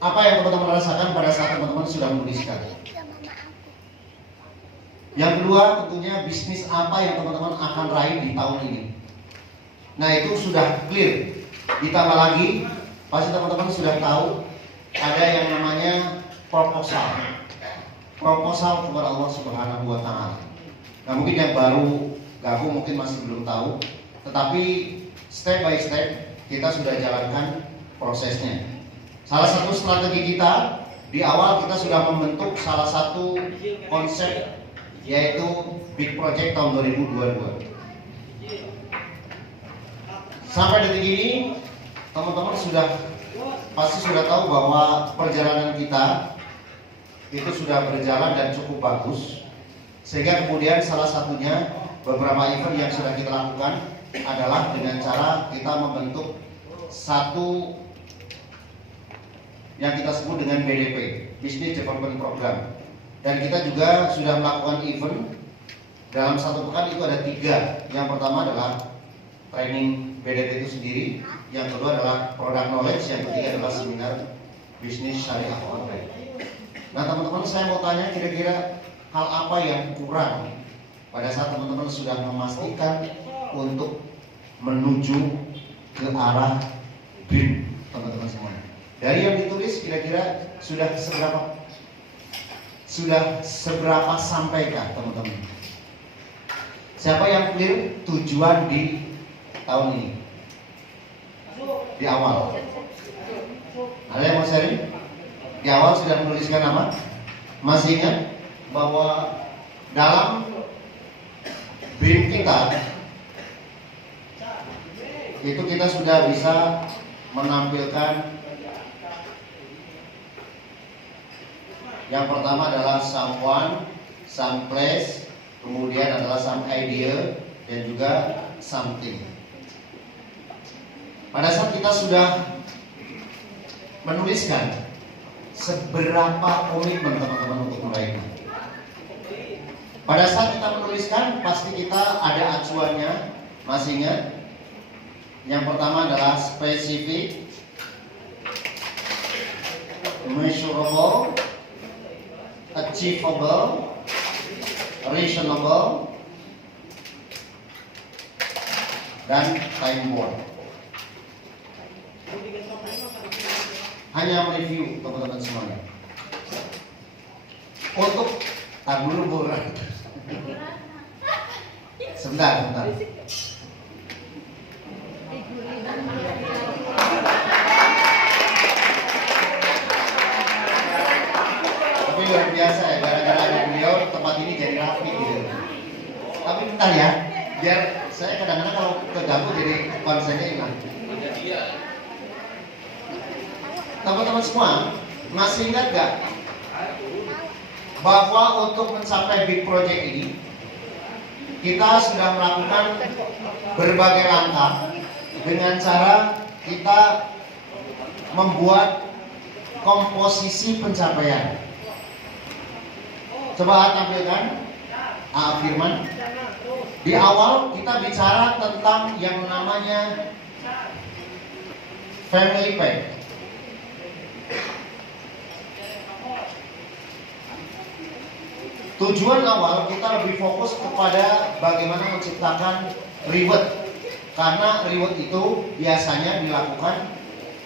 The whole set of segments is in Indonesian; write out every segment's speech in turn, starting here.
apa yang teman-teman rasakan pada saat teman-teman sudah menuliskan? Yang kedua, tentunya bisnis apa yang teman-teman akan raih di tahun ini. Nah, itu sudah clear. Ditambah lagi, pasti teman-teman sudah tahu ada yang namanya proposal. Proposal kepada Allah Subhanahu wa Ta'ala. Nah, mungkin yang baru gabung mungkin masih belum tahu, tetapi step by step kita sudah jalankan prosesnya. Salah satu strategi kita di awal kita sudah membentuk salah satu konsep, yaitu Big Project tahun 2022. Sampai detik ini teman-teman pasti sudah tahu bahwa perjalanan kita itu sudah berjalan dan cukup bagus, sehingga kemudian salah satunya beberapa event yang sudah kita lakukan adalah dengan cara kita membentuk satu yang kita sebut dengan BDP, Business Development Program. Dan kita juga sudah melakukan event dalam satu pekan itu ada 3. Yang pertama adalah training BDP itu sendiri, yang kedua adalah product knowledge, yang ketiga adalah seminar bisnis syariah online. Nah teman-teman, saya mau tanya kira-kira hal apa yang kurang pada saat teman-teman sudah memastikan untuk menuju ke arah BRIN, teman-teman semua. Dari yang ditulis kira-kira sudah seberapa sampaikah teman-teman? Siapa yang clear tujuan di tahun ini? Di awal. Ada yang mau sharing? Di awal sudah menuliskan nama? Masih ingat bahwa dalam BRIN kita itu kita sudah bisa menampilkan yang pertama adalah someone, some place, kemudian adalah some idea, dan juga something. Pada saat kita sudah menuliskan seberapa komitmen teman-teman untuk meraihnya. Pada saat kita menuliskan pasti kita ada acuannya, masih ingat? Yang pertama adalah specific, measurable, achievable, reasonable, dan time bound. Hanya mereview teman-teman semuanya. Untuk dulu buran. Sebentar. Tapi luar biasa ya, gara-gara ada beliau tempat ini jadi rapi gitu. Tapi bentar ya, biar saya kadang-kadang kalau keganggu jadi konsennya hilang. Teman-teman semua masih ingat gak bahwa untuk mencapai big project ini kita sudah melakukan berbagai langkah dengan cara kita membuat komposisi pencapaian. Coba tampilkan Firman. Di awal kita bicara tentang yang namanya family pack. Tujuan awal kita lebih fokus kepada bagaimana menciptakan reward, karena reward itu biasanya dilakukan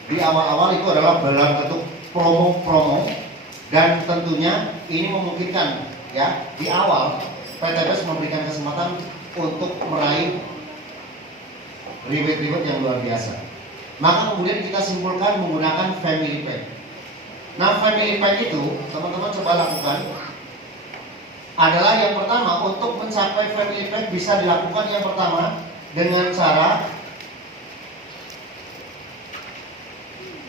di awal-awal itu adalah dalam bentuk promo-promo, dan tentunya ini memungkinkan ya di awal PTBS memberikan kesempatan untuk meraih reward yang luar biasa. Maka kemudian kita simpulkan menggunakan family pack. Nah, family pack itu teman-teman coba lakukan adalah yang pertama, untuk mencapai family pack bisa dilakukan yang pertama dengan cara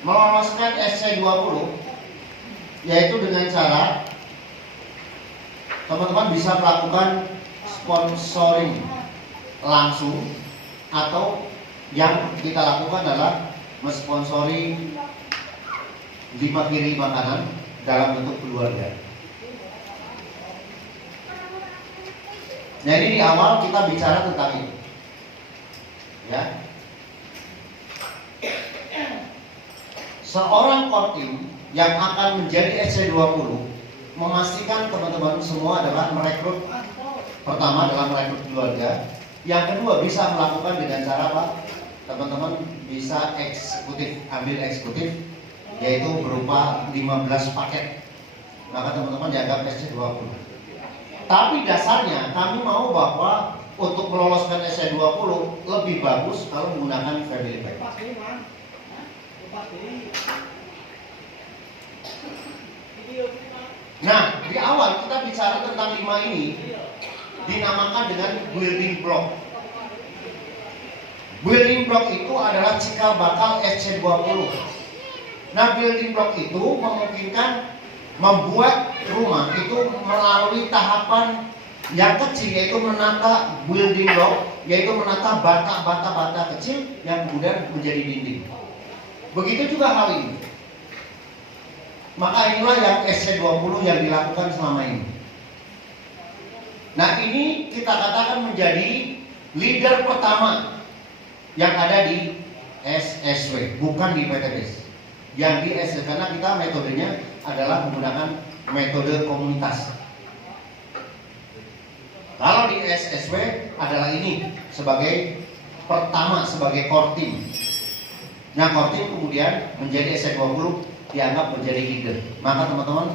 meloloskan SC20, yaitu dengan cara teman-teman bisa melakukan sponsoring langsung, atau yang kita lakukan adalah mensponsori 5 kiri makanan dalam bentuk keluarga. Jadi di awal kita bicara tentang itu, ya. seorang core team yang akan menjadi SC20 memastikan teman-teman semua adalah merekrut. Pertama adalah merekrut keluarga. Yang kedua bisa melakukan dengan cara apa? Teman-teman bisa eksekutif, ambil eksekutif, yaitu berupa 15 paket. Maka teman-teman dianggap SC20. Tapi dasarnya kami mau bahwa untuk meloloskan SC20 lebih bagus kalau menggunakan family pack. Nah, di awal kita bicara tentang 5 ini dinamakan dengan building block. Building block itu adalah cikal bakal SC20. Nah, building block itu memungkinkan membuat rumah itu melalui tahapan yang kecil, yaitu menata building block, yaitu menata bata-bata kecil yang kemudian menjadi dinding. Begitu juga hal ini. Maka inilah yang SC20 yang dilakukan selama ini. Nah, ini kita katakan menjadi leader pertama yang ada di SSW, bukan di PTBS. Yang di SSW, karena kita metodenya adalah menggunakan metode komunitas. Kalau di SSW adalah ini sebagai pertama, sebagai core team. Nah, core team kemudian menjadi SC20 dianggap menjadi leader. Maka teman-teman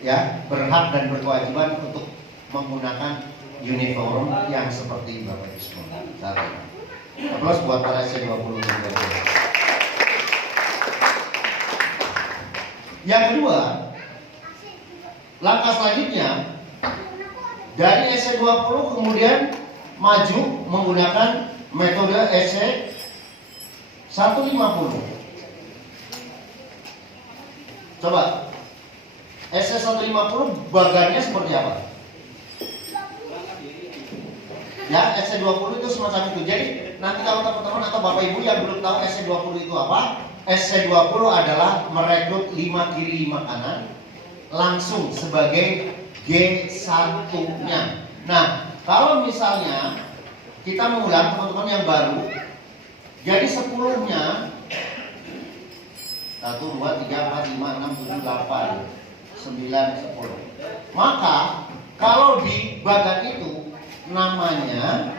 ya berhak dan berkewajiban untuk menggunakan uniform yang seperti Bapak Ibu semua. Aplaus buat para SC20. Yang kedua, langkah selanjutnya dari SC20 kemudian maju menggunakan metode SC150. Coba SC150 bagannya seperti apa? Ya, SC20 itu semacam itu. Jadi nanti kalau teman-teman atau Bapak Ibu yang belum tahu SC20 itu apa, SC20 adalah merekrut 5 kiri 5 kanan langsung sebagai G1-nya. Nah, kalau misalnya kita mengulang teman-teman yang baru, jadi 10-nya 1, 2, 3, 4, 5, 6, 7, 8, 9, 10. Maka kalau di bagan itu namanya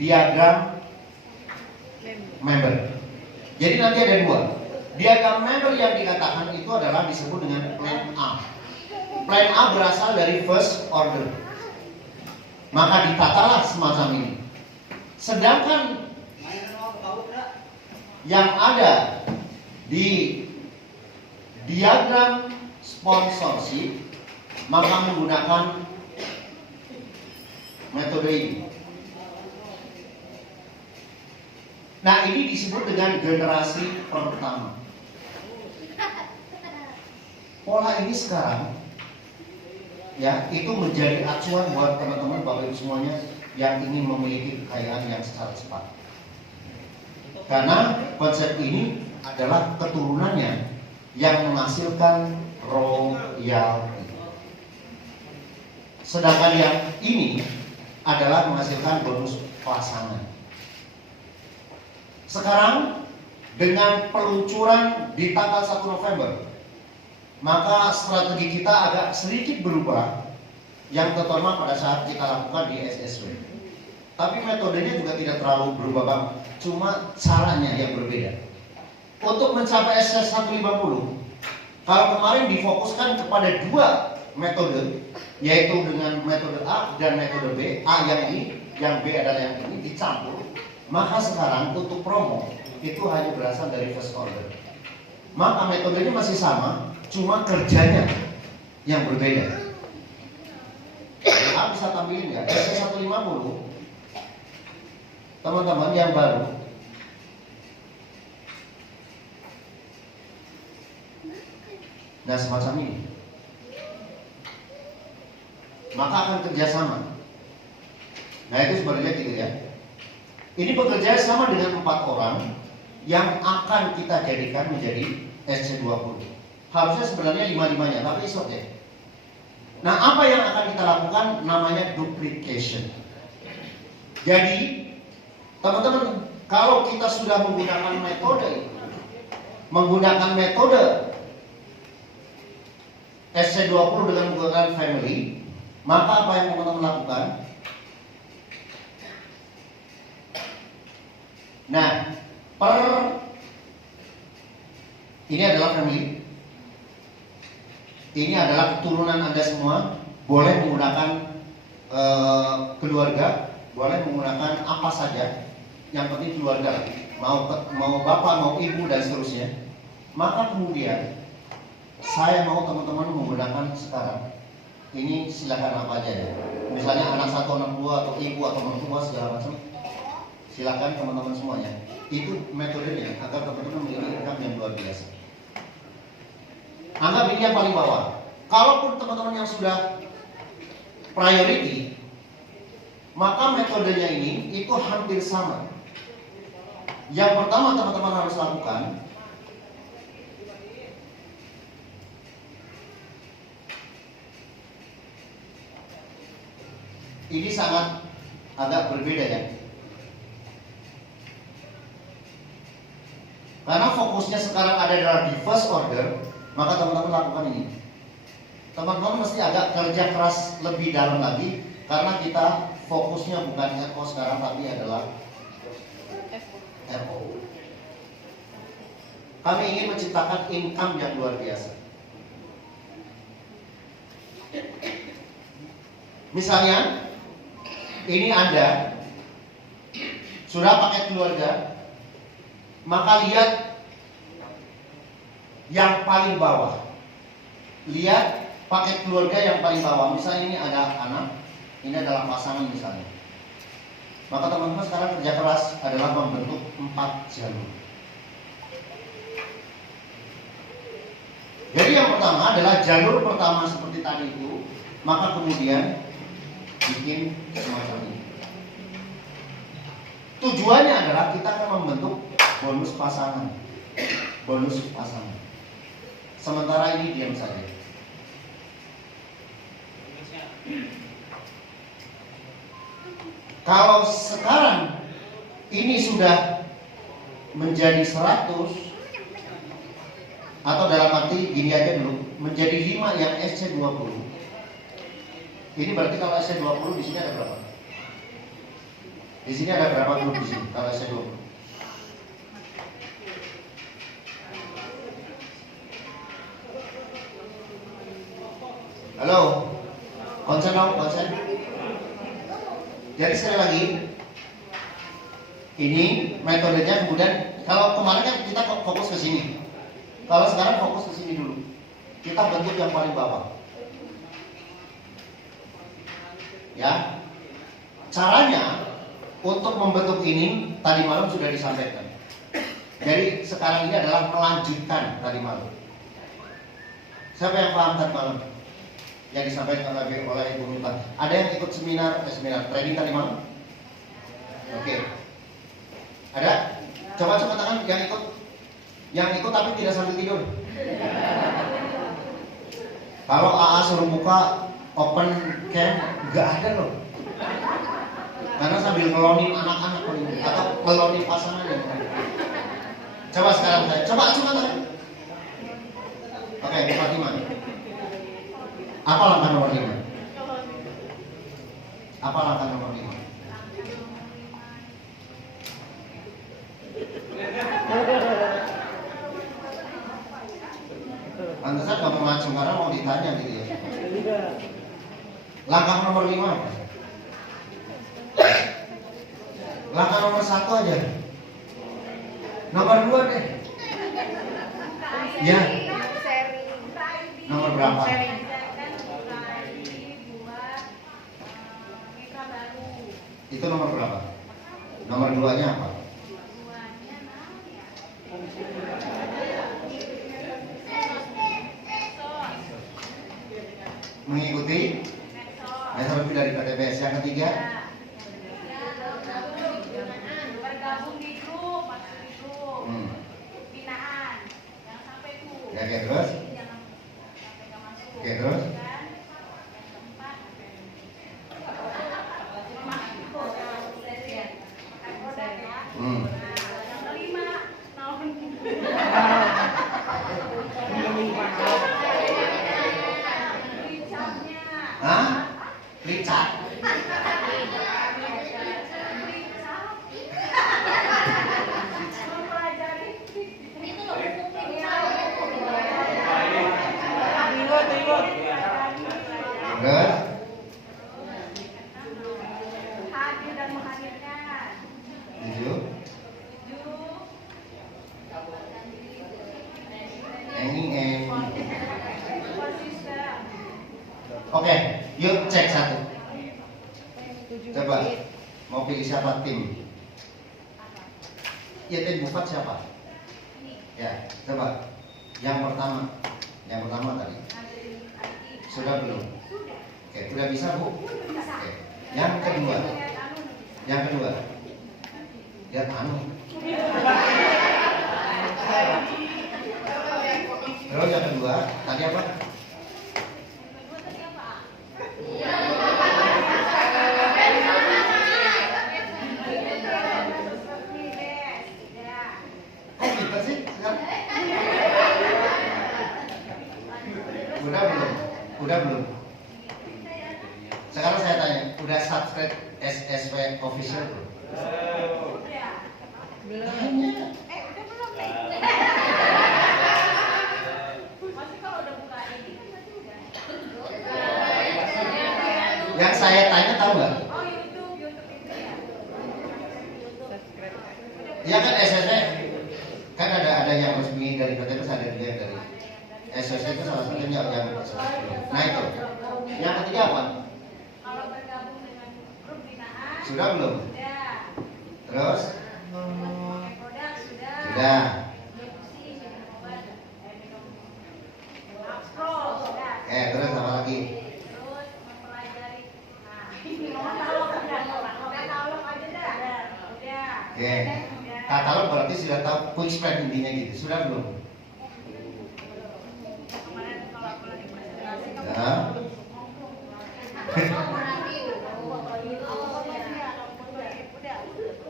diagram member. Jadi nanti ada 2. Diagram member yang dikatakan itu adalah disebut dengan plan A. Plan A berasal dari first order. Maka ditatalah semacam ini. Sedangkan yang ada di diagram sponsorship maka menggunakan metode ini. Nah, ini disebut dengan generasi pertama. Pola ini sekarang ya itu menjadi acuan buat teman-teman Bapak Ibu semuanya yang ingin memiliki kekayaan yang secara cepat. Karena konsep ini adalah keturunannya yang menghasilkan royalti. Sedangkan yang ini adalah menghasilkan bonus pasangan. Sekarang dengan peluncuran di tanggal 1 November, maka strategi kita agak sedikit berubah yang terutama pada saat kita lakukan di SSW. Tapi metodenya juga tidak terlalu berubah banget, cuma caranya yang berbeda. Untuk mencapai SS150, kalau kemarin difokuskan kepada 2 metode, yaitu dengan metode A dan metode B. A yang ini, yang B adalah yang ini, dicampur. Maka sekarang untuk promo itu hanya berasal dari first order. Maka metodenya masih sama, cuma kerjanya yang berbeda. A bisa tampilin ya, SS150 teman-teman yang baru. Nah, semacam ini. Maka akan kerjasama. Nah, itu sebenarnya gitu ya. Ini bekerja sama dengan 4 orang yang akan kita jadikan menjadi SC20. Harusnya sebenarnya 5-5-nya, tapi it's okay. Nah, apa yang akan kita lakukan namanya duplication. Jadi, teman-teman, kalau kita sudah menggunakan metode itu, menggunakan metode SC20 dengan menggunakan family, maka apa yang teman-teman lakukan? Nah, ini adalah family. Ini adalah keturunan Anda semua. Boleh menggunakan keluarga, boleh menggunakan apa saja. Yang penting keluarga, mau bapak, mau ibu dan seterusnya. Maka kemudian saya mau teman-teman menggunakan sekarang. Ini silakan apa aja ya. Misalnya anak satu, anak dua, atau ibu atau mertua segala macam. Silakan teman-teman semuanya. Itu metodenya agar teman-teman memiliki income yang luar biasa. Anggap ini yang paling bawah. Kalaupun teman-teman yang sudah priority, maka metodenya ini itu hampir sama. Yang pertama teman-teman harus lakukan, ini sangat agak berbeda ya. Karena fokusnya sekarang ada adalah di first order, maka teman-teman lakukan ini. Teman-teman mesti agak kerja keras lebih dalam lagi, karena kita fokusnya bukan RO sekarang, tapi adalah RO. Kami ingin menciptakan income yang luar biasa. Misalnya, ini Anda sudah pakai keluarga, maka lihat yang paling bawah. Lihat paket keluarga yang paling bawah. Misalnya ini ada anak, ini adalah pasangan misalnya. Maka teman-teman sekarang kerja keras adalah membentuk 4 jalur. Jadi yang pertama adalah jalur pertama seperti tadi itu, maka kemudian bikin semacam ini. Tujuannya adalah kita akan membentuk bonus pasangan. Bonus pasangan. Sementara ini diam saja. Kalau sekarang ini sudah menjadi 100, atau dalam arti gini aja dulu, menjadi 5 yang SC20. Ini berarti kalau SC20 di sini ada berapa? Di sini ada berapa grup di sini kalau SC20? Halo? Konsen dong, konsen. Jadi sekali lagi, ini metodenya kemudian, kalau kemarin kan kita fokus ke sini. Kalau sekarang fokus ke sini dulu. Kita bentuk yang paling bawah. Ya. Caranya untuk membentuk ini tadi malam sudah disampaikan. Jadi sekarang ini adalah melanjutkan tadi malam. Siapa yang paham tadi malam? Yang disampaikan oleh Ibu Mita. Ada yang ikut seminar training tadi malam? Oke. Ada? Coba tangan yang ikut tapi tidak sambil tidur. Kalau AA suruh buka open cam, nggak ada loh. Karena sambil ngelonin anak-anak atau ngelonin pasangan yang coba sekarang saya. Coba tangan. Oke, Bu Fatimah. Apa langkah nomor 5? Apa langkah nomor 5? Pantesan kamu maju karena mau ditanya gitu ya. Langkah nomor 5 apa? Langkah nomor 1 aja. Nomor 2 deh. Ya. Nomor berapa? Itu nomor berapa? Nomor 2-nya apa? Mengikuti metode dari KTPS. Yang ketiga, bergabung di grup, binaan, jangan sampai itu. Oke, terus? Oke, terus? Yang kelima, Enging. Konsisten. Oke, yuk cek satu. Coba, mau pilih siapa tim? Ya tim Bufat siapa? Ya, coba. Yang pertama tadi. Sudah belum? Oke, udah bisa Bu? Oke. Yang kedua. Lihat anu. Terus yang kedua, tadi apa? Kok gitu sih? Udah belum? Sekarang saya tanya, udah subscribe SSW official belum? Belum. Udah belum nih? Masih kalau udah buka ini kan masih udah. Yang saya tanya tahu nggak? Oh YouTube itu ya. Ya kan SSW kan ada yang resmi dari PT Pos, ada juga yang dari SSW itu salah satunya yang nah itu. Yang ketiga apa? Kalau bergabung dengan grup binaan. Sudah belum? Sudah. Terus? Pakai produk sudah. Sudah. Difusi, minum obat, minum Maxpro sudah. Terus apa lagi? Terus mempelajari. Katalog sudah. Katalog aja dah. Udah. Oke. Katalog berarti sudah tahu quick spread intinya gitu. Sudah belum? Kemarin kalau aku lagi presentasi kamu Ya.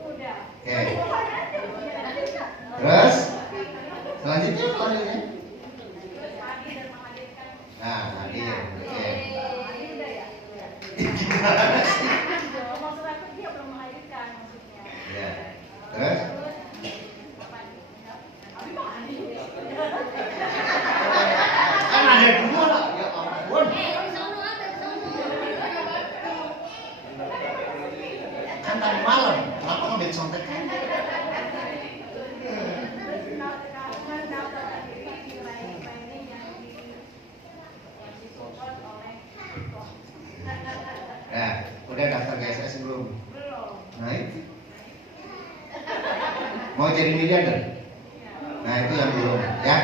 udah. Oke. Terus? Selanjutnya. Terus hadir dan menghadirkan. Nah, hadir. Oke. Hadir udah ya? Gimana sih? Maksud aku dia belum menghadirkan maksudnya. Ya. Terus? Kan ada dua lah. Ya ampun. Kan tadi malam. Kenapa ngambil contekan? Nah, udah daftar GSS belum? Nah itu. Mau jadi miliarder? Nah itu yang belum, ya.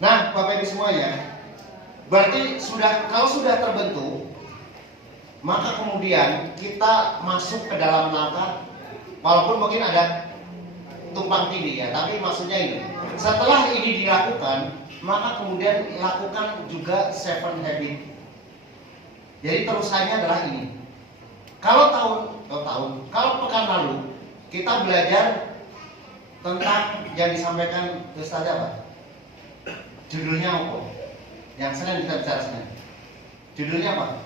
Nah, Bapak Ibu semuanya, berarti kalau sudah terbentuk, maka kemudian kita masuk ke dalam langkah, walaupun mungkin ada tumpang tindih ya, tapi maksudnya ini, setelah ini dilakukan, maka kemudian lakukan juga 7 habit. Jadi terusannya adalah ini. Kalau pekan lalu kita belajar tentang yang disampaikan Ustaz apa? Judulnya apa? Yang Senin kita bicara Senin. Judulnya apa?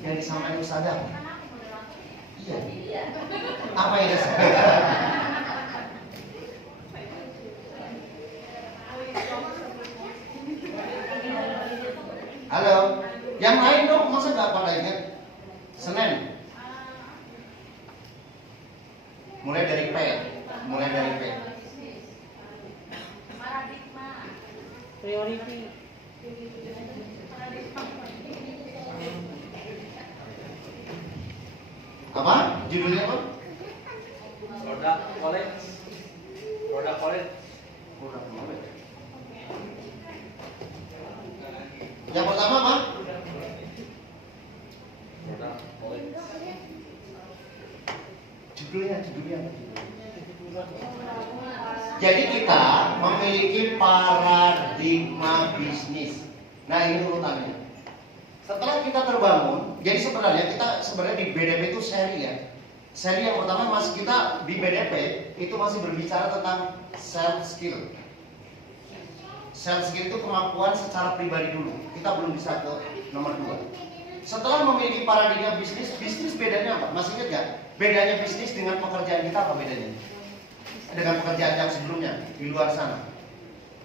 Yang disampaikan Ustaz apa? Iya. Apa yang disampaikan? Halo, yang lain dong, masa nggak pada ingat? Senin. Mulai dari P. Paradigma. Priority. Apa? Judulnya apa? Produk college. Yang pertama apa? Produk college. Judulnya. Jadi kita memiliki paradigma bisnis. Nah ini urutannya. Setelah kita terbangun, jadi sebenarnya di BDP itu seri ya. Seri yang pertama kita di BDP itu masih berbicara tentang self skill. Self skill itu kemampuan secara pribadi dulu. Kita belum bisa ke nomor 2. Setelah memiliki paradigma bisnis bedanya apa? Masih ingat gak? Bedanya bisnis dengan pekerjaan kita apa bedanya? Dengan pekerjaan yang sebelumnya di luar sana.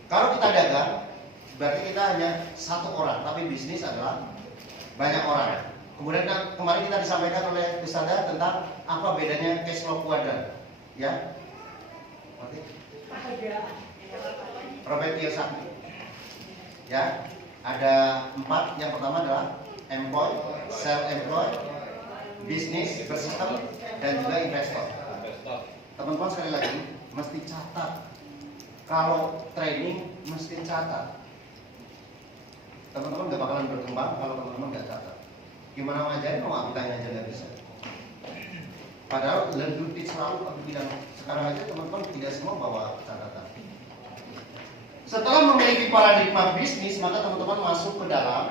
Kalau kita dagang, berarti kita hanya 1 orang, tapi bisnis adalah banyak orang. Kemudian kemarin kita disampaikan oleh Ustazah tentang apa bedanya cash flow kuadran, ya? Oke. Robert Kiyosaki. Ya, ada 4. Yang pertama adalah employ, self-employed, bisnis bersistem, dan juga investor. Teman-teman sekali lagi mesti catat. Kalau training mesti catat. Teman-teman nggak bakalan berkembang kalau teman-teman nggak catat. Gimana ngajarin mau aku tanya aja nggak bisa. Padahal learn to teach selalu aku bilang sekarang aja teman-teman tidak semua bawa catatan. Setelah memiliki paradigma bisnis, maka teman-teman masuk ke dalam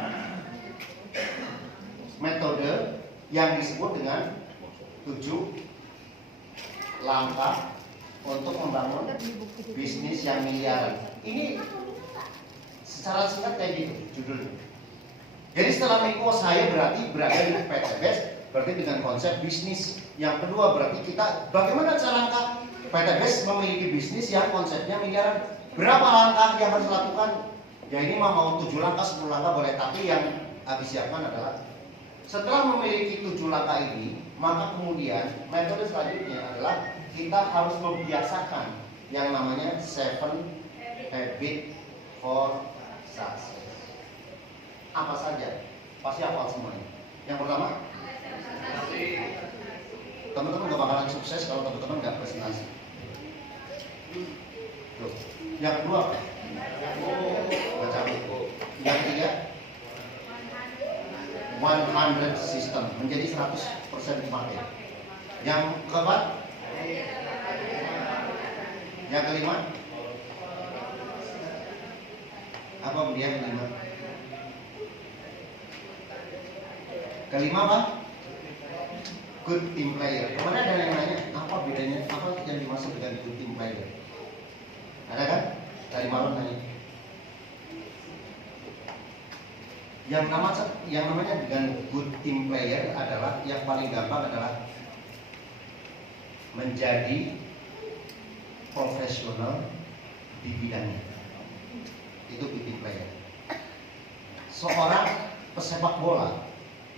metode yang disebut dengan 7 langkah untuk membangun bisnis yang miliaran. Ini secara singkat kayak gitu judulnya. Jadi setelah Miko saya berarti berada di PTBest, berarti dengan konsep bisnis. Yang kedua berarti kita bagaimana cara PTBest memiliki bisnis yang konsepnya miliaran. Berapa langkah yang harus dilakukan? Ya ini mau 7 langkah, 10 langkah boleh, tapi yang habis siapkan adalah setelah memiliki 7 langkah ini, maka kemudian metode selanjutnya adalah kita harus membiasakan yang namanya 7 habit for success. Apa saja? Pasti hafal semuanya. Yang pertama, teman-teman gak bakalan sukses kalau teman-teman gak presentasi. Tuh. Yang kedua, baca buku. Yang ketiga, 100 system, menjadi 100% dipakai. Yang keempat, yang kelima, apa dia kelima? Kelima apa? Good team player. Kemarin ada yang nanya, apa bedanya? Apa yang dimaksud dengan good team player? Ada kan? Dari malam nanya. Yang namanya dengan good team player adalah yang paling gampang adalah menjadi profesional di bidangnya. Itu good team player. Seorang pesepak bola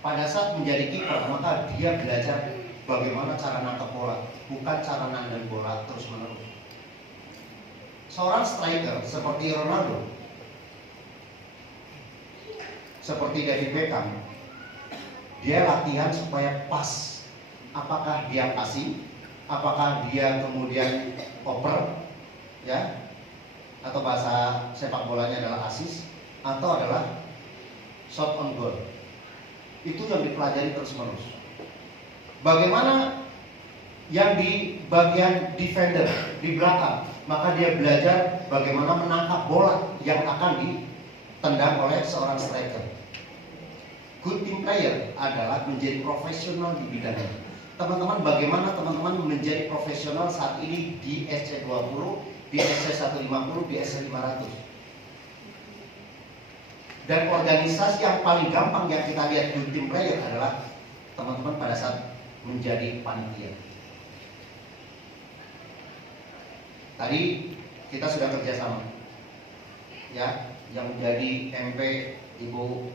pada saat menjadi kiper maka dia belajar bagaimana cara nangkap bola, bukan cara nandang bola terus menerus. Seorang striker seperti Ronaldo, seperti David Beckham, dia latihan supaya pas. Apakah dia passing, apakah dia kemudian oper, ya, atau bahasa sepak bolanya adalah assist, atau adalah shot on goal. Itu yang dipelajari terus menerus. Bagaimana yang di bagian defender di belakang, maka dia belajar bagaimana menangkap bola yang akan ditendang oleh seorang striker. Good team player adalah menjadi profesional di bidangnya. Teman-teman, bagaimana teman-teman menjadi profesional saat ini di SC20, di SC150, di SC500. Dan organisasi yang paling gampang yang kita lihat good team player adalah teman-teman pada saat menjadi panitia. Tadi kita sudah kerjasama, ya, yang jadi MP Ibu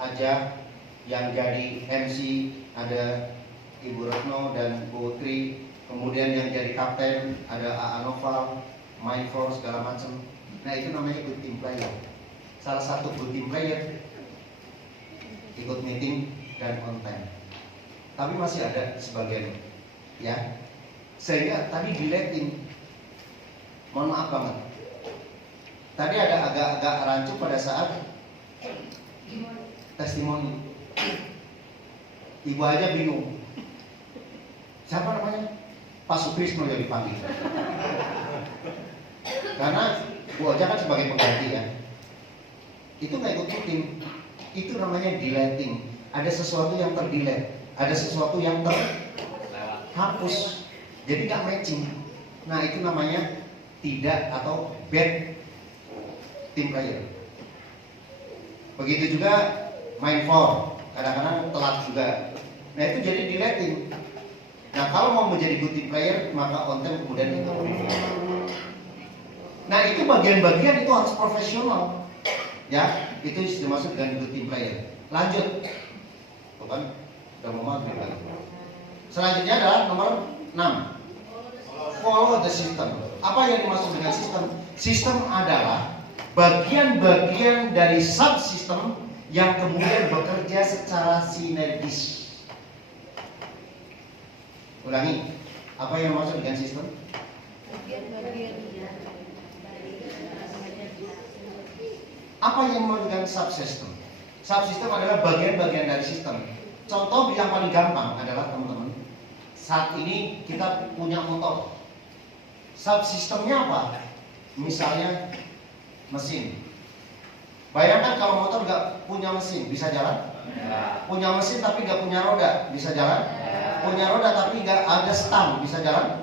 Haja, yang jadi MC ada Ibu Retno dan Bu Tri, kemudian yang jadi kapten ada A.A. Noval, Mindfor segala macam. Nah itu namanya good team player. Salah satu good team player ikut meeting dan on time. Tapi masih ada sebagian, ya. Sehingga tadi diletin. Mohon maaf banget. Tadi ada agak-agak rancu pada saat testimoni. Ibu aja bingung. Siapa namanya? Pak Suprisno yang dipanggil. Karena Bu Oja kan sebagai pengganti ya. Itu nggak ikut meeting. Itu namanya deleting. Ada sesuatu yang terdelete, ada sesuatu yang terhapus. Jadi nggak matching. Nah itu namanya tidak atau bad team player. Begitu juga Mindfor, kadang-kadang telat juga. Nah itu jadi deleting. Nah kalau mau menjadi good team player maka on time kemudian itu. Nah itu bagian-bagian itu harus profesional, ya. Itu dimaksud dengan good team player. Lanjut, bukan udah mau maghrib lagi. Selanjutnya adalah nomor 6. Follow the system. Apa yang dimaksud dengan sistem? Sistem adalah bagian-bagian dari subsistem yang kemudian bekerja secara sinergis. Ulangi, apa yang dimaksud dengan sistem? Apa yang dimaksud dengan subsistem? Subsistem adalah bagian-bagian dari sistem. Contoh yang paling gampang adalah teman-teman, saat ini kita punya motor. Subsistemnya apa? Misalnya mesin. Bayangkan kalau motor nggak punya mesin, bisa jalan? Punya mesin tapi nggak punya roda, bisa jalan? Punya roda tapi nggak ada stang, bisa jalan?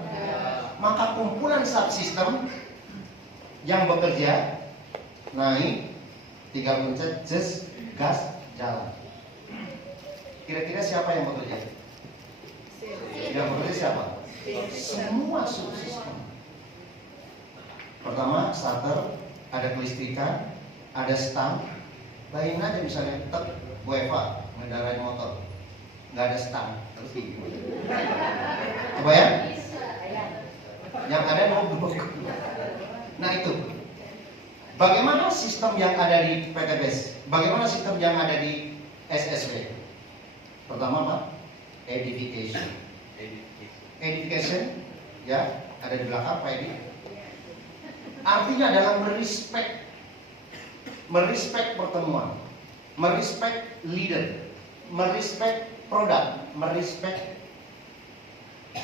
Maka kumpulan subsistem yang bekerja, naik, tinggal pencet, gas, jalan. Kira-kira siapa yang bekerja? Yang bekerja siapa? Semua subsistem. Pertama, starter, ada kelistrikan, ada stang. Bayangin aja misalnya, tek, Bu Eva ngendarain motor, nggak ada stang, terus gimana? Coba ya? Yang ada nobok. Nah itu. Bagaimana sistem yang ada di PTBS? Bagaimana sistem yang ada di SSW? Pertama apa? Edification. Edification, ya, ada di belakang Pak Edi. Artinya adalah merespek pertemuan, merespek leader, merespek produk, merespek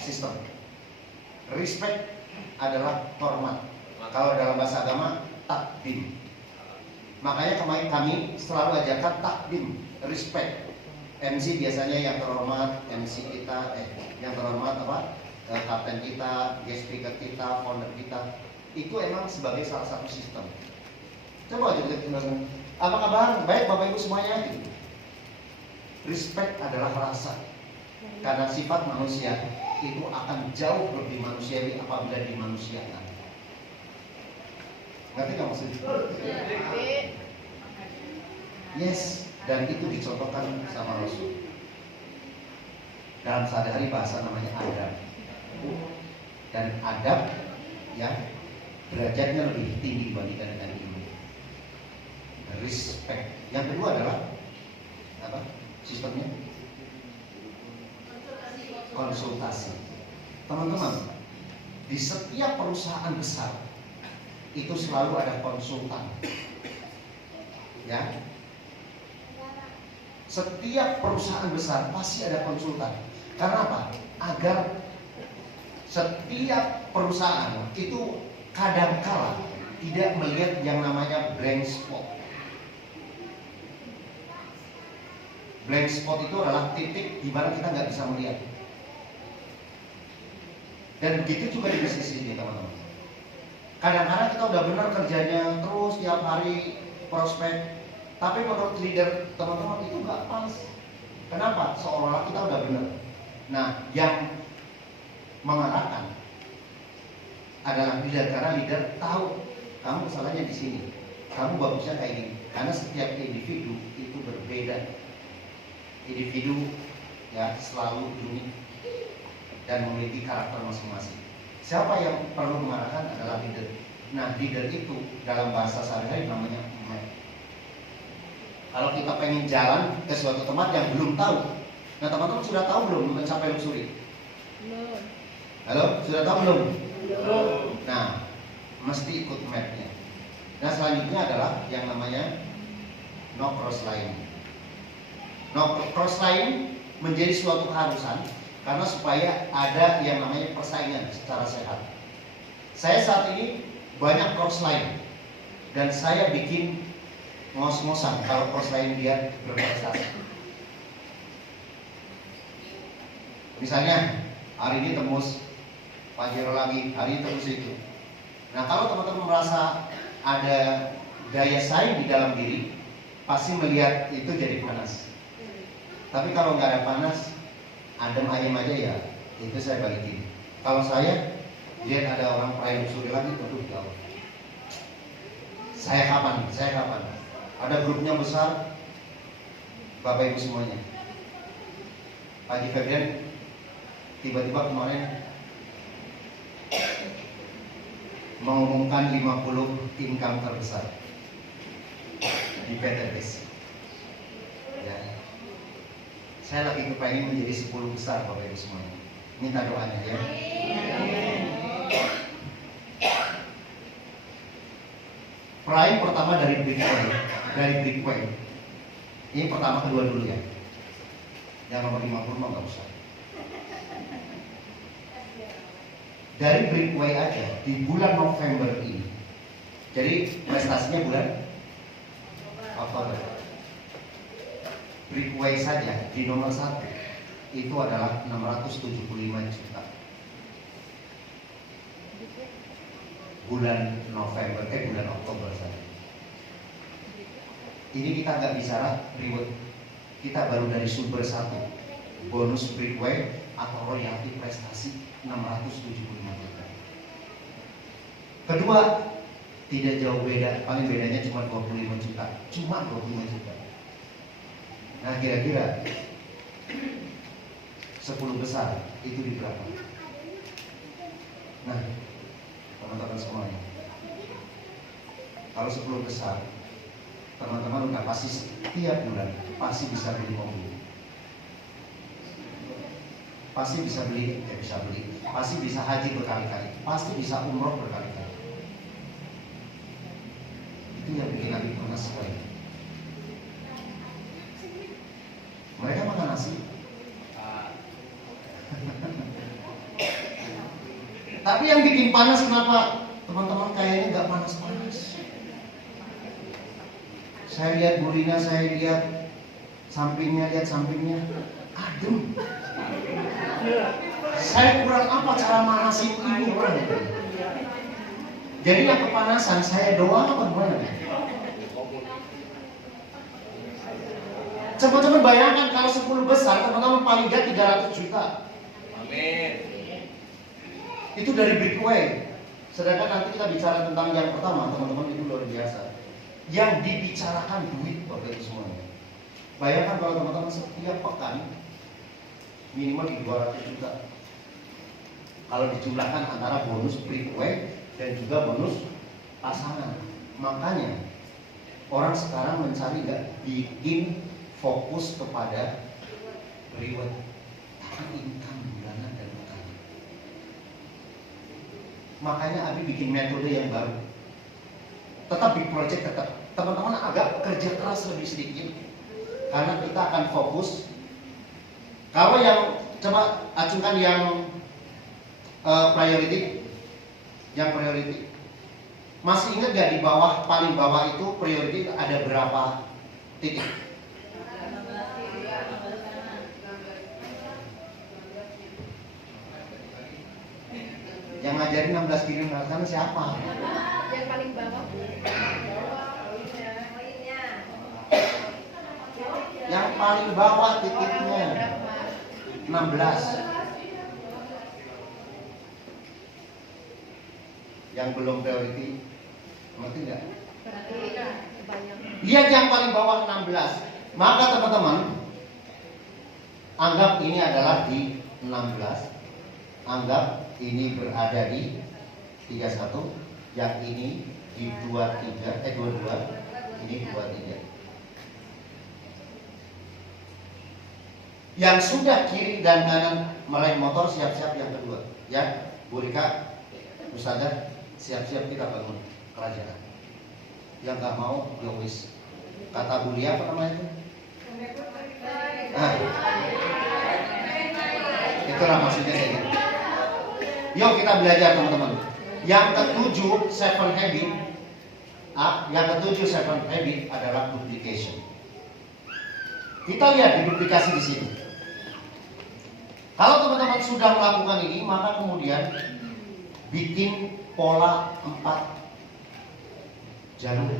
sistem. Respect adalah hormat. Kalau dalam bahasa agama, takdim. Makanya kemarin kami selalu ajarkan takdim, respect. MC biasanya yang terhormat, MC kita, yang terhormat apa? Kapten kita, guest speaker kita, founder kita. Itu emang sebagai salah satu sistem. Coba aja kita jelaskan. Apa kabar? Baik Bapak Ibu semuanya. Gitu. Respect adalah rasa. Karena sifat manusia itu akan jauh lebih manusiawi apabila dimanusiakan. Ngerti nggak maksudnya? Yes, dan itu dicontohkan sama Rasul. Dalam sehari-hari bahasa namanya adab. Dan adab, ya, derajatnya lebih tinggi dibandingkan dengan ilmu. Respect. Yang kedua adalah apa? Sistemnya konsultasi. Teman-teman, di setiap perusahaan besar itu selalu ada konsultan. Ya. Setiap perusahaan besar pasti ada konsultan. Karena apa? Agar setiap perusahaan itu kadangkala tidak melihat yang namanya blank spot. Blank spot itu adalah titik di mana kita nggak bisa melihat. Dan begitu juga di bisnis ini, teman-teman. Kadang-kadang kita udah benar kerjanya terus tiap hari prospek, tapi menurut leader teman-teman itu nggak pas. Kenapa? Seolah-olah kita udah benar. Nah, yang mengarahkan adalah leader, karena leader tahu kamu kesalahannya di sini, kamu bagusnya kayak gini. Karena setiap individu itu berbeda. Individu ya selalu unik dan memiliki karakter masing-masing. Siapa yang perlu mengarahkan adalah leader. Nah, leader itu dalam bahasa sehari-hari namanya map. Kalau kita pengen jalan ke suatu tempat yang belum tahu, nah teman-teman sudah tahu belum mencapai luxury? Belum. Halo, sudah tahu belum? Belum. Nah, mesti ikut mapnya. Nah, selanjutnya adalah yang namanya no cross line. No cross line menjadi suatu keharusan karena supaya ada yang namanya persaingan secara sehat. Saya saat ini banyak cross line dan saya bikin ngos-ngosan kalau cross line dia berprestasi. Misalnya hari ini tembus Pajero lagi, hari ini tembus itu. Nah, kalau teman-teman merasa ada daya saing di dalam diri, pasti melihat itu jadi panas. Tapi kalau nggak ada panas, adem ayam aja ya, itu saya balikin. Kalau saya lihat ada orang peraih luxury lagi, waduh jauh. Saya kapan? Ada grupnya besar, Bapak Ibu semuanya. Pak Haji Febrian tiba-tiba kemarin mengumumkan 50 income terbesar di PT BES. Ya. Saya lagi kepengen menjadi 10 besar Bapak Ibu semuanya. Minta doanya ya. Prime pertama dari Brickway. Ini pertama kedua dulu ya. Yang nomor 50 mah nggak usah. Dari Brickway aja di bulan November ini. Jadi prestasinya bulan Oktober. Brickway saja di nomor 1 itu adalah 675 juta. Bulan bulan Oktober saja. Ini kita nggak bicara reward. Kita baru dari sumber 1, bonus Brickway atau royalti prestasi 675 juta. Kedua, tidak jauh beda, paling bedanya cuma 25 juta. Cuma 25 juta. Nah kira-kira 10 besar itu di berapa? Nah, teman-teman semuanya, kalau 10 besar, teman-teman udah pasti setiap bulan pasti bisa beli mobil, pasti bisa beli, pasti bisa haji berkali-kali, pasti bisa umroh berkali-kali. Itu yang bikin Nabi panas sekali. Mereka makan nasi. Tapi yang bikin panas kenapa? Teman-teman kayaknya nggak panas-panas. Saya lihat Burina, saya lihat sampingnya, adem. Saya kurang apa cara manasin ini orang. Jadi yang kepanasan saya doang apa gimana? Coba-coba bayangkan kalau 10 besar, teman-teman paling nggak 300 juta. Amin. Itu dari Brickway. Sedangkan nanti kita bicara tentang yang pertama, teman-teman, itu luar biasa. Yang dibicarakan duit Bapak Ibu semuanya. Bayangkan kalau teman-teman setiap pekan minimal di 200 juta. Kalau dijumlahkan antara bonus Brickway dan juga bonus pasangan. Makanya orang sekarang mencari nggak bikin fokus kepada reward, tapi income bulanan dan pekan. Makanya Abi bikin metode yang baru. Tetap big project, tetap teman-teman agak kerja keras lebih sedikit, karena kita akan fokus. Kalau yang coba acungkan yang priority, masih ingat gak di bawah, paling bawah itu priority ada berapa titik? Yang ngajarin 16 kilo melaksana siapa? Yang paling bawah. Yang paling bawah titiknya 16. Yang belum priority, ngerti nggak? Lihat yang paling bawah 16. Maka teman-teman, anggap ini adalah di 16. Anggap ini berada di 31, yang ini di 22, ini 23. Yang sudah kiri dan kanan meraih motor siap-siap yang kedua, ya. Bu Rika, Ustazah, siap-siap kita bangun kerajaan. Yang nggak mau, yowis. Kata Bu Lia apa namanya itu? Nah, itulah maksudnya kayak gitu. Yuk kita belajar teman-teman. Yang ketujuh, 7 habit. Yang ketujuh 7 habit adalah duplication. Kita lihat di duplikasi di sini. Kalau teman-teman sudah melakukan ini, maka kemudian bikin pola 4 jalur.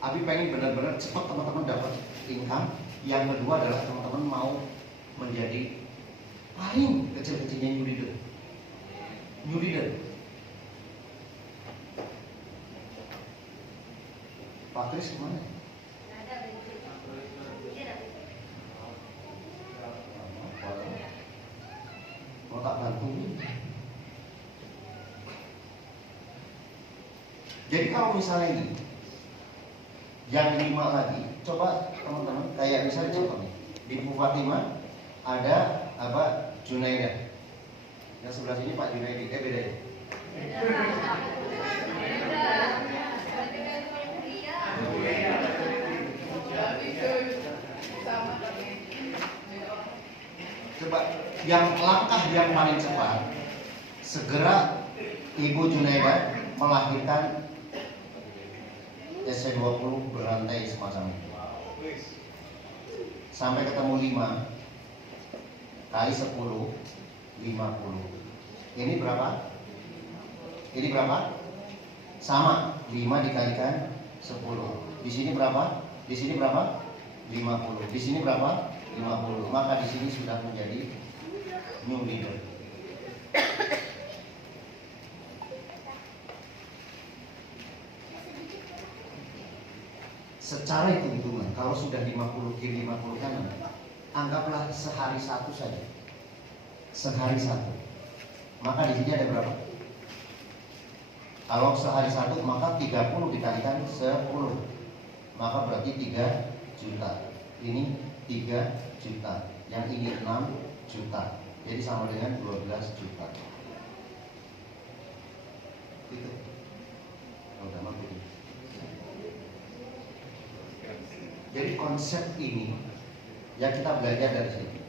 Abi pengen benar-benar cepat teman-teman dapat income. Yang kedua adalah teman-teman mau menjadi paling kecil-kecilnya new leader. Pak Kris kemana? Mau tak bantu? Jadi kalau misalnya ini yang 5 lagi, coba teman-teman kayak misalnya contoh nih, di Bu Fatimah ada apa Junaidah. Yang sebelah sini Pak Junaidi, beda ya? Coba yang langkah yang paling cepat, segera Ibu Junaidah melahirkan SC20 berantai semacam itu. Sampai ketemu 5 kali 10, 50. Ini berapa? Ini berapa? Sama, 5 dikalikan 10. Di sini berapa? Di sini berapa? 50. Di sini berapa? 50. Maka di sini sudah menjadi new leader. Secara hitung-hitungan, kalau sudah 50 kiri 50 kanan, anggaplah sehari satu saja. Sehari satu. Maka di sini ada berapa? Kalau sehari satu, maka 30 dikalikan 10. Maka berarti 3 juta. Ini 3 juta. Yang ini 6 juta. Jadi sama dengan 12 juta. Itu. Kalau udah mampu. Jadi konsep ini yang kita belajar dari sini.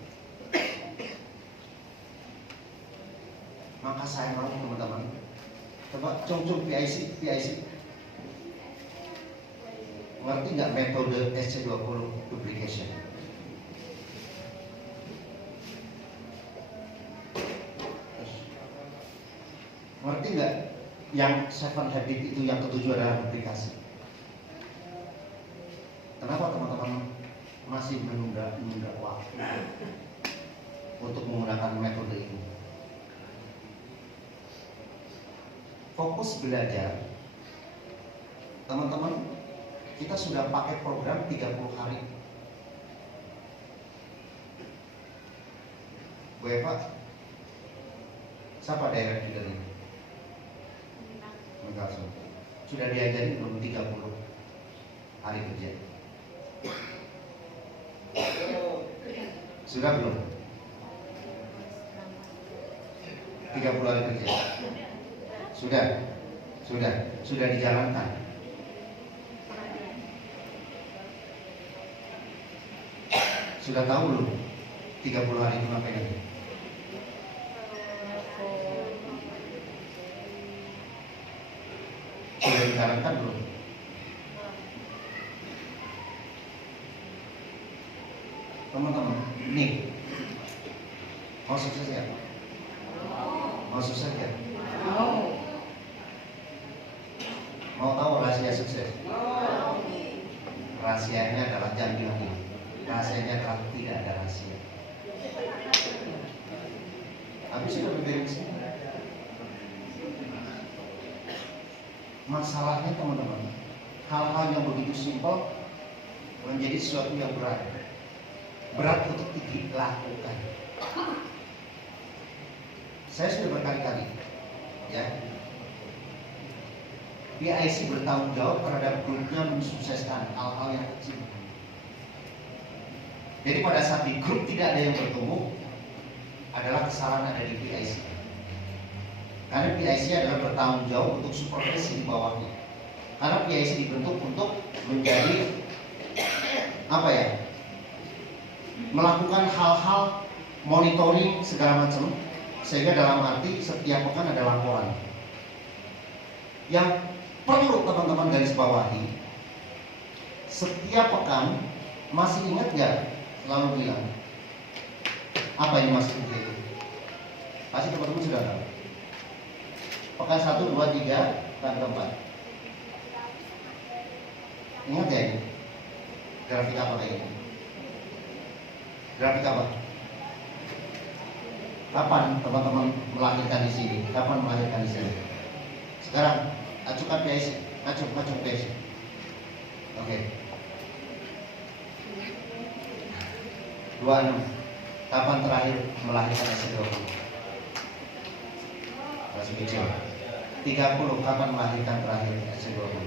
Maka saya mau teman-teman, coba cung-cung PIC. Ngerti nggak metode SC20 duplication? Ngerti nggak yang 7 habit itu yang ketujuh adalah duplikasi? Kenapa teman-teman masih menunda waktu untuk menggunakan metode ini? Fokus belajar, teman-teman, kita sudah pakai program 30 hari. Bu Eva, siapa daerah leader ini? Sudah diajari belum 30 hari kerja? Sudah belum? 30 hari kerja. Sudah dijalankan. Sudah tahu belum 30 hari itu ngapain aja? Sudah dijalankan belum? Teman-teman, nih mau sukses ya? Mau sukses ya? Mau tahu rahasia sukses? Rahasianya adalah jangan bilang ini. Rahasianya adalah tidak ada rahasia. Habis sudah berdiri di sini. Masalahnya teman-teman, hal-hal yang begitu simpel menjadi sesuatu yang berat untuk dilakukan. Saya sudah berkali-kali, ya, PIC bertanggung jawab terhadap grupnya mensukseskan hal-hal yang kecil. Jadi pada saat di grup tidak ada yang bertumbuh, adalah kesalahan ada di PIC. Karena PIC adalah bertanggung jawab untuk supervisi di bawahnya. Karena PIC dibentuk untuk menjadi apa ya? Melakukan hal-hal monitoring segala macam, sehingga dalam arti setiap pekan ada laporan. Yang perlu teman-teman garis bawahi, setiap pekan masih ingat nggak? Selalu bilang apa yang masih ingat itu? Pasti teman-teman sudah tahu. Pekan 1, 2, 3, pekan keempat. Ingat ya ini? Grafik apa kayak ini? Grafik apa? Kapan teman-teman melahirkan di sini? Kapan melahirkan di sini? Sekarang acukan PIC, acuk PIC. Oke. 26. Kapan terakhir melahirkan SC20? Masih kecil. 30 kapan melahirkan terakhir SC20?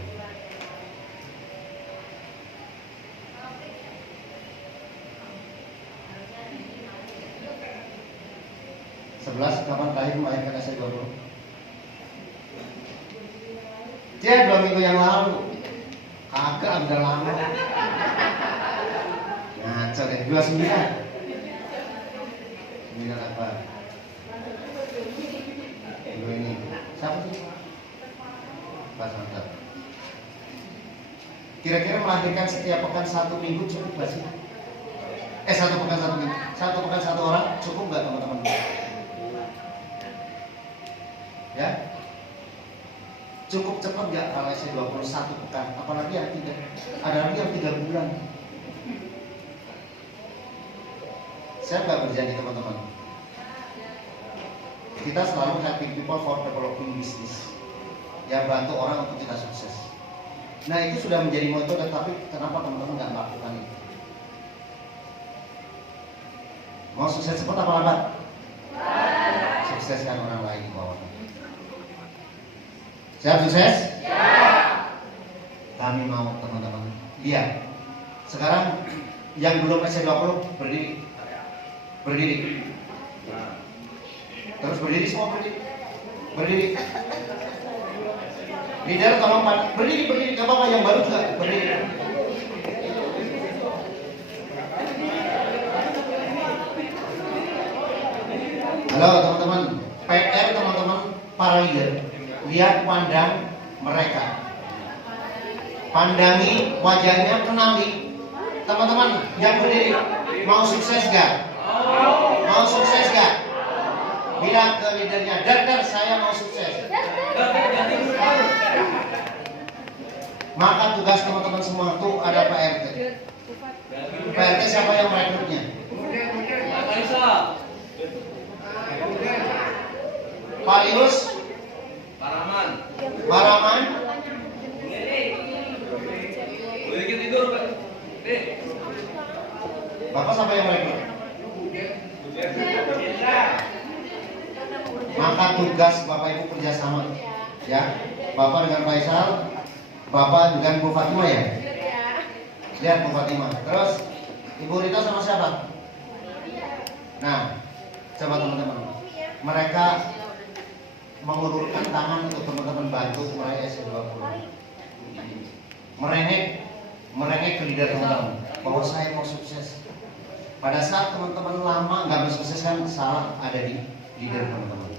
11 kapan terakhir melahirkan SC20? Dia 2 minggu yang lalu. Kagak udah lama. Ngaco deh, 29. 9 apa? Minggu ini. Siapa sih? Pas mantap. Kira-kira melahirkan setiap pekan 1 minggu cukup gak sih? 1 pekan 1 minggu. 1 pekan 1 orang cukup gak teman-teman? Ya? Cukup cepat gak kalau SC20 1 pekan? Apalagi yang 3. Ada lagi yang 3 bulan. Saya nggak berjanji teman-teman. Kita selalu helping people for developing business. Yang bantu orang untuk kita sukses. Nah itu sudah menjadi metode, tapi kenapa teman-teman nggak melakukan itu? Mau sukses cepat apa lambat? Sukseskan orang lain di bawah. Siap sukses? Kami mau teman-teman. Lihat. Sekarang yang belum SC20 berdiri. Berdiri. Terus berdiri semua berdiri. Berdiri. Leader tolong berdiri, berdiri. Gak apa-apa yang baru juga berdiri. Halo teman-teman. PR teman-teman para leader. Lihat, pandang mereka. Pandangi wajahnya, kenali. Teman-teman yang berdiri, mau sukses gak? Mau sukses gak? Bilang ke leadernya, dar, saya mau sukses. Maka tugas teman-teman semua tuh ada PRT. PRT siapa yang merekrutnya? Pak Lius, Baraman, Bapak siapa yang merekrut? Maka tugas Bapak Ibu kerjasama, ya. Bapak dengan Faisal, Bapak dengan Bu Fatima ya. Lihat Bu Fatima. Terus Ibu Rita sama siapa? Nah, coba teman-teman. Mereka mengulurkan tangan untuk teman-teman bantu meraih SC20. Merengek ke leader teman-teman bahwa saya mau sukses. Pada saat teman-teman lama nggak mensukseskan, salah ada di leader teman-teman.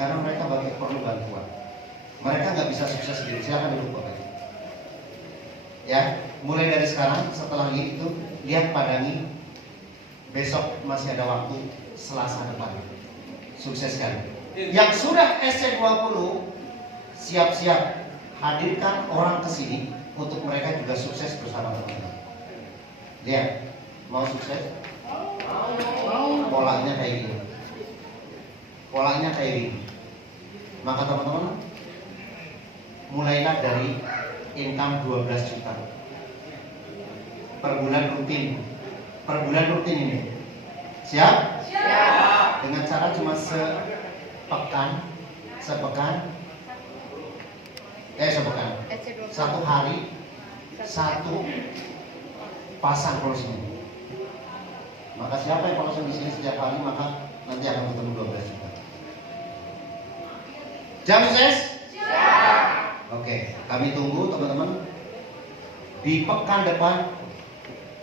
Karena mereka perlu bantuan. Mereka nggak bisa sukses sendiri. Silakan duduk Bapak. Ya, mulai dari sekarang setelah itu lihat, padangi. Besok masih ada waktu, Selasa depan. Sukseskan. Yang sudah SC20 siap-siap hadirkan orang ke sini untuk mereka juga sukses bersama teman-teman. Lihat, mau sukses? Polanya kayak gini. Polanya kayak gini. Maka teman-teman, mulailah dari income 12 juta per bulan rutin. Per bulan rutin ini. Siap? Siap. Dengan cara cuma sepekan. Satu hari satu pasang closing. Maka siapa yang closing di sini setiap hari, maka nanti akan bertemu 12 juta. Jam sukses? Oke, kami tunggu teman-teman. Di pekan depan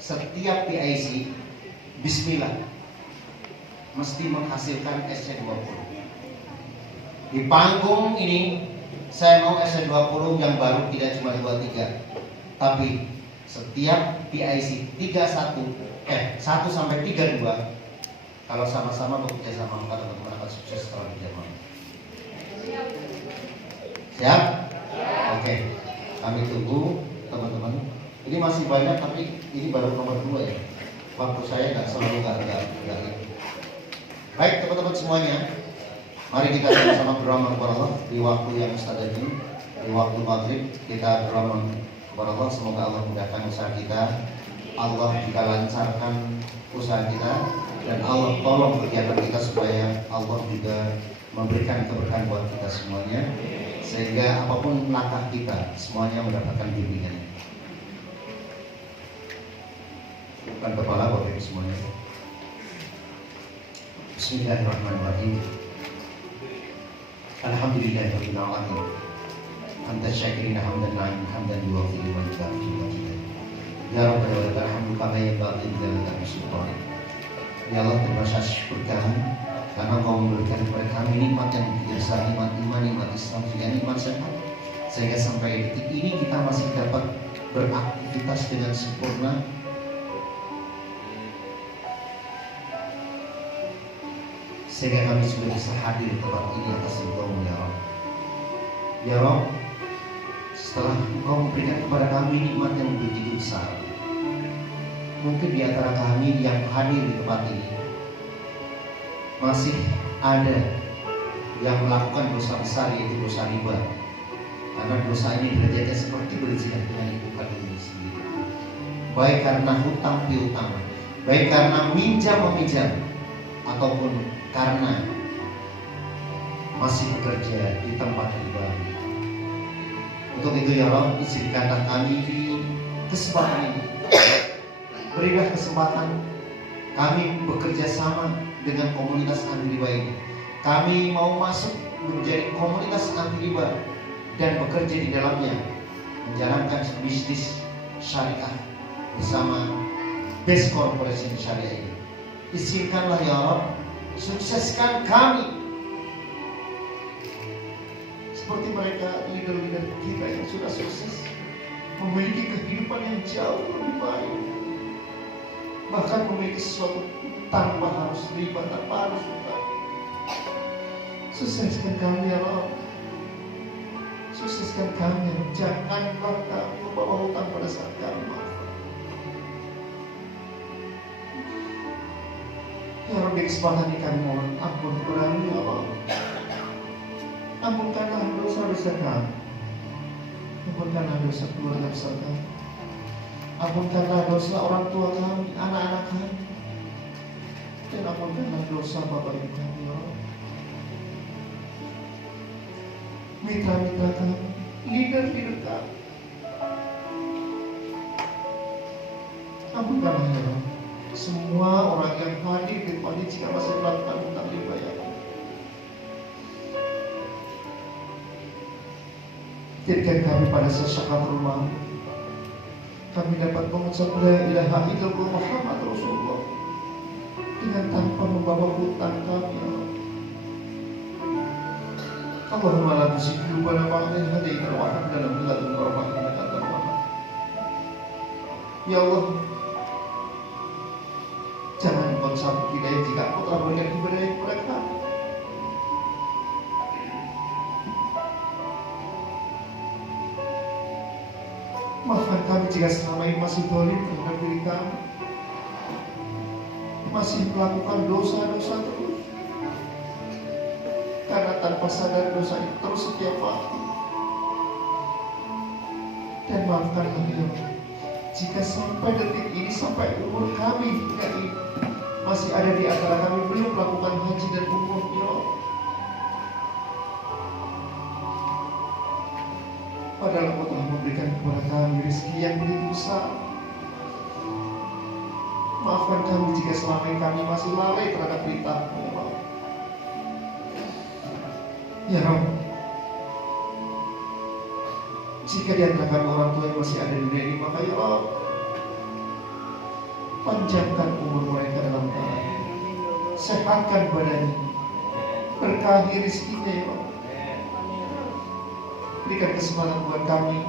setiap PIC, bismillah, mesti menghasilkan SC20. Di panggung ini saya mau SC20 yang baru, tidak cuma 2-3, tapi setiap PIC 1 sampai 32 kalau sama-sama bekerja sama, maka teman-teman akan sukses kalau di Jerman. Siap? Oke, kami tunggu teman-teman. Ini masih banyak, tapi ini baru nomor 2 ya. Waktu saya nggak selalu nggak. Baik teman-teman semuanya, mari kita sama-sama berdoa kepada Allah di waktu yang mustahil, di waktu maghrib kita berdoa kepada Allah. Semoga Allah mudahkan usaha kita, Allah juga lancarkan usaha kita, dan Allah tolong kegiatan kita supaya Allah juga memberikan keberkahan buat kita semuanya, sehingga apapun langkah kita semuanya mendapatkan bimbingan. Bukan kepala Bapak Ibu semuanya. Bismillahirrahmanirrahim. Alhamdulillahirabbil alamin. Hamdan syakirina hamdan na'im hamdan yuwafi liman yukafi wa kita. Ya Rabbana wa lakal hamdu kama yanbaghi li jalali sultanik. Ya Allah, terima kasih syukur kami karena Engkau memberikan kepada kami nikmat yang biasa, nikmat iman, nikmat Islam, nikmat sehat, sehingga sampai detik ini kita masih dapat beraktivitas dengan sempurna. Sehingga kami sudah bisa hadir di tempat ini atas ridho-Mu ya Rabb. Ya Rabb, setelah Engkau memberikan kepada kami nikmat yang begitu besar, mungkin di antara kami yang hadir di tempat ini masih ada yang melakukan dosa besar, yaitu dosa riba. Karena dosa ini derajatnya seperti berzina dengan ibu kandungnya sendiri, baik karena hutang piutang, baik karena minjam meminjam, ataupun karena masih bekerja di tempat riba. Untuk itu ya Allah, izinkanlah kami di kesempatan ini, berilah kesempatan kami bekerja sama dengan komunitas anti riba ini. Kami mau masuk menjadi komunitas anti riba dan bekerja di dalamnya, menjalankan bisnis syariah bersama Best Corporation Syariah ini. Izinkanlah ya Allah, sukseskan kami seperti mereka leader-leader kita yang sudah sukses, memiliki kehidupan yang jauh lebih baik, bahkan memiliki sesuatu tanpa harus riba, tanpa harus hutang. Sukseskan kami ya Allah, sukseskan kami. Janganlah kami membawa hutang pada saat kami mampu. Ya Rabbi, kesempatan ini kami mohon ampun kami ya Allah. Ampunkanlah dosa-dosa kami, ampunkanlah dosa keluarga besar kami, ampunkanlah dosa orang tua kami, anak-anak kami, dan ampunkanlah dosa Bapak Ibu kami ya Allah. Mitra-mitra kami, leader-leader kami, ampunkanlah ya Allah. Semua orang yang hadir di tempat ini jika masih melakukan hutang riba ya Allah, jadikan kami pada sesakatul maut kami dapat mengucap la ilaha illallah Muhammad Rasulullah dengan tanpa membawa hutang kami ya Allah. Allahumma la tuzigh qulubana ba'da idh hadaytana wa hab lana min ladunka rahmatan innaka antal wahhab. Ya Allah, jangan Engkau cabut hidayah jika Engkau telah berikan hidayah kepada kami. Maafkan kami jika selama ini masih zalim terhadap diri kami, masih melakukan dosa-dosa terus, karena tanpa sadar dosa itu terus setiap waktu. Dan maafkanlah ya Allah, jika sampai detik ini, sampai umur kami hingga ini, masih ada di antara kami belum melakukan haji dan umroh ya Allah. Padahal Engkau telah memberikan kepada kami rezeki yang begitu besar. Maafkan kami jika selama ini kami masih lalai terhadap perintah-Mu ya Allah. Ya Rabb, jika di antara kami orang tua yang masih ada di dunia ini, maka ya Allah, panjangkan umur mereka dalam taat, sehatkan badannya, berkahi rezekinya ya Allah. Berikan kesempatan buat kami,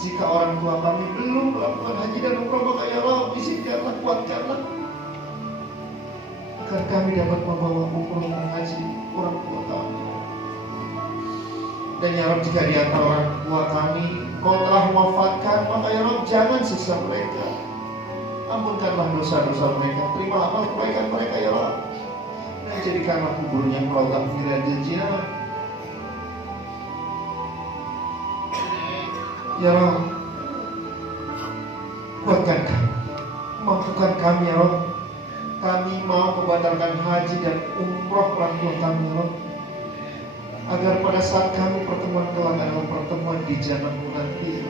jika orang tua kami belum melakukan haji dan umroh, maka ya Allah, izinkanlah, kuatkanlah, agar kami dapat membawa umroh dan haji orang tua kami. Dan ya Rabb, jika di antara orang tua kami Kau telah mewafatkan, maka ya Rabb, jangan siksa mereka, ampunkanlah dosa-dosa mereka, terimalah kebaikan mereka ya Rabb, dan jadikanlah kuburnya raudhah min riyadil jannah. Ya Rabb, kuatkan kami, mampukan kami ya Rabb. Kami mau membatalkan haji dan umroh orang tua kami ya Rabb, agar pada saat kami pertemuan kelak adalah pertemuan di jannah-Mu nanti.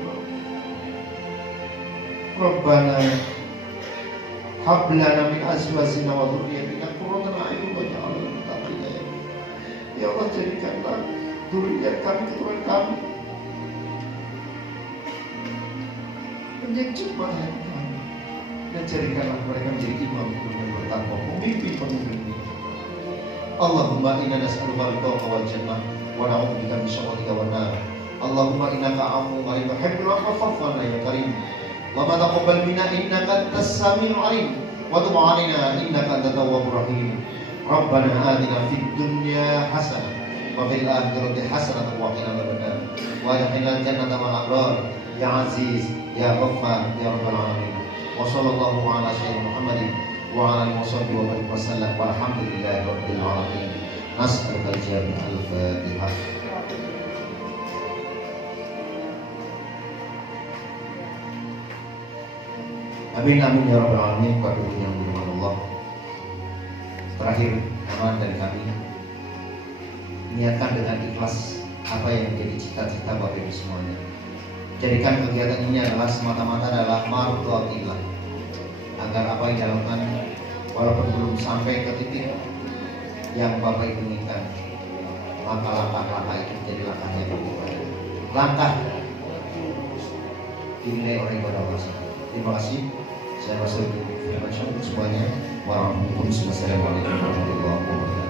Rabbana hab lana min azwajina wa dhurriyyatina qurrata a'yun waj'alna lil muttaqina. Ya Allah, jadikanlah zuriat kami, keturunan kami menjadi jemaah kami, dan jadikanlah mereka menjadi imam yang bertakwa, pemimpin. Allahumma inna nas'aluka ridhaka wal jannah wa na'udzubika min syarrika wan nar. Allahumma innaka 'afuwwun karim tuhibbul 'afwa fa'fu 'anna ya karim. Wa ma taqabbal minna innaka antas samiul 'alim wa tub 'alaina innaka antat tawwabur rahim. Rabbana atina fid dunya hasanah wa fil akhirati hasanah wa qina adzabannar. Wa adkhilna jannata ma'al abrar ya aziz ya ghaffar ya rabbal alamin. Wa sallallahu ala sayyidina Muhammadin wa ala alihi wa sallam walhamdulillahi rabbil alamin. Nas'alukal jannah al-fatihah. Amin amin ya rabbal alamin. Wa yang dirahmati Allah. Terakhir, mohon dari kami niatkan dengan ikhlas apa yang menjadi cita-cita Bapak Ibu semuanya. Jadikan kegiatan ini adalah semata-mata adalah mardhatillah, agar apa yang dilakukan walaupun belum sampai ke titik yang Bapak Ibu inginkan, maka langkah-langkah itu menjadi langkah yang berbeda. Langkah dinilai oleh ibadah Allah. Terima kasih. Saya bersyukur semuanya. Wassalamualaikum warahmatullahi wabarakatuh.